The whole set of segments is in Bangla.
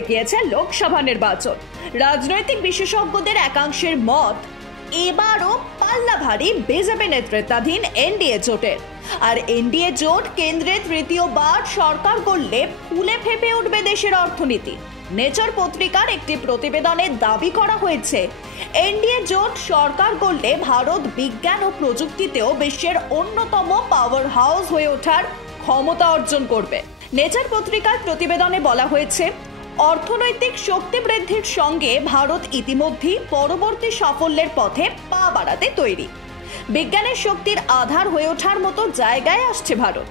হয়ে গিয়েছে লোকসভা নির্বাচন। রাজনৈতিক বিশেষজ্ঞদের একাংশের মত, এবারও পাল্লা ভারী বিজেপি নেতৃত্বাধীন এনডিএ জোটের। আর এনডিএ জোট কেন্দ্রে তৃতীয়বার সরকার করলে ফুলে ফেপে উঠবে দেশের অর্থনীতি। নেচার পত্রিকার একটি প্রতিবেদনে দাবি করা হয়েছে, এনডিএ জোট সরকার করলে ভারত বিজ্ঞান ও প্রযুক্তিতেও বিশ্বের অন্যতম পাওয়ার হাউস হয়ে ওঠার ক্ষমতা অর্জন করবে। নেচার পত্রিকার প্রতিবেদনে বলা হয়েছে, অর্থনৈতিক শক্তি বৃদ্ধির সঙ্গে ভারত ইতিমধ্যেই পরবর্তী সাফল্যের পথে পা বাড়াতে তৈরি। বিজ্ঞানের শক্তির আধার হয়ে ওঠার মতো জায়গায় আসছে ভারত।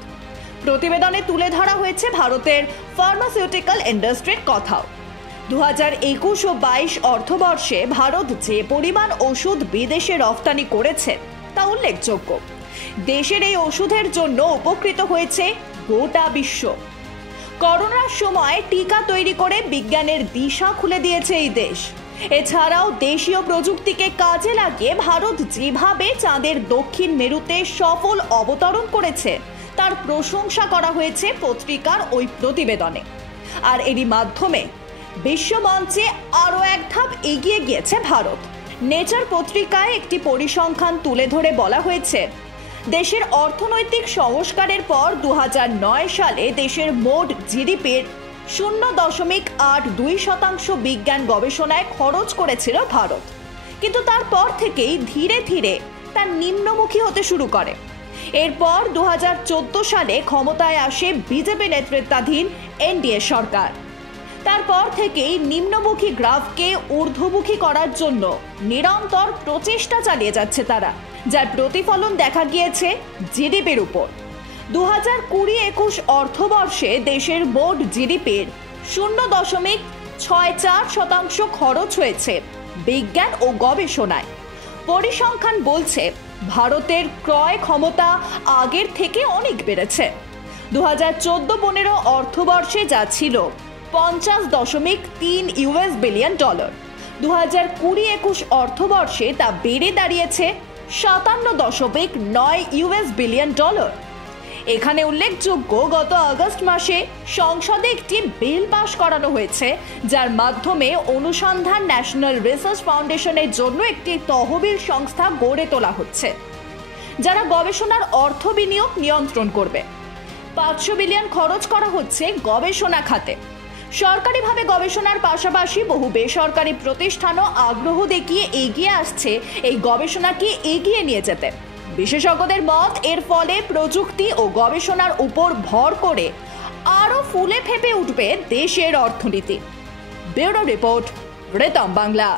প্রতিবেদনে তুলে ধরা হয়েছে ভারতের ফার্মাসিউটিক্যাল ইন্ডাস্ট্রির কথাও। 2021 ও 22 অর্থবর্ষে ভারত যে পরিমাণ ওষুধ বিদেশে রফতানি করেছে তা উল্লেখযোগ্য। দেশের এই ওষুধের জন্য উপকৃত হয়েছে গোটা বিশ্ব। করোনার সময় টিকা তৈরি করে বিজ্ঞানের দিশা খুলে দিয়েছে এই দেশ। এছাড়াও দেশীয় প্রযুক্তিকে কাজে লাগিয়ে ভারত যেভাবে চাঁদের দক্ষিণ মেরুতে সফল অবতরণ করেছে তার প্রশংসা করা হয়েছে পত্রিকার ওই প্রতিবেদনে। আর এরই মাধ্যমে বিশ্বমঞ্চে আরও এক ধাপ এগিয়ে গিয়েছে ভারত। নেচার পত্রিকায় একটি পরিসংখ্যান তুলে ধরে বলা হয়েছে, দেশের অর্থনৈতিক সংস্কারের পর 2009 সালে দেশের মোট জিডিপির 0.82% বিজ্ঞান গবেষণায় খরচ করেছিল ভারত। কিন্তু তারপর থেকেই ধীরে ধীরে তা নিম্নমুখী হতে শুরু করে। এরপর 2014 সালে ক্ষমতায় আসে বিজেপি নেতৃত্বাধীন এনডিএ সরকার। তারপর থেকেই নিম্নমুখী গ্রাফকে ঊর্ধ্বমুখী করার জন্য নিরন্তর প্রচেষ্টা চালিয়ে যাচ্ছে তারা, যার প্রতিফলন দেখা গিয়েছে জিডিপির উপর। 2020-21 অর্থবর্ষে দেশের মোট জিডিপির 0.64% খরচ হয়েছে বিজ্ঞান ও গবেষণায়। পরিসংখ্যান বলছে ভারতের ক্রয় ক্ষমতা আগের থেকে অনেক বেড়েছে। 2014-15 অর্থবর্ষে যা ছিল $50.3 বিলিয়ন, 2020-21 অর্থবর্ষে তা বেড়ে দাঁড়িয়েছে $57.9 বিলিয়ন। এখানে উল্লেখযোগ্য, গত আগস্ট মাসে সংসদে একটি বিল পাশ করানো হয়েছে, যার মাধ্যমে অনুসন্ধান ন্যাশনাল রিসার্চ ফাউন্ডেশনের জন্য একটি তহবিল সংস্থা গড়ে তোলা হচ্ছে, যারা গবেষণার অর্থ বিনিয়োগ নিয়ন্ত্রণ করবে। 500 বিলিয়ন খরচ করা হচ্ছে গবেষণা খাতে। সরকারিভাবে গবেষণার পাশাপাশি বহু বেসরকারি প্রতিষ্ঠানও আগ্রহ দেখিয়ে এগিয়ে আসছে এই গবেষণাকে এগিয়ে নিয়ে যেতে। বিশেষজ্ঞদের মত, এর ফলে প্রযুক্তি ও গবেষণার উপর ভর করে আরও ফুলে ফেপে উঠবে দেশের অর্থনীতি। Bureau report, Ritam Bangla.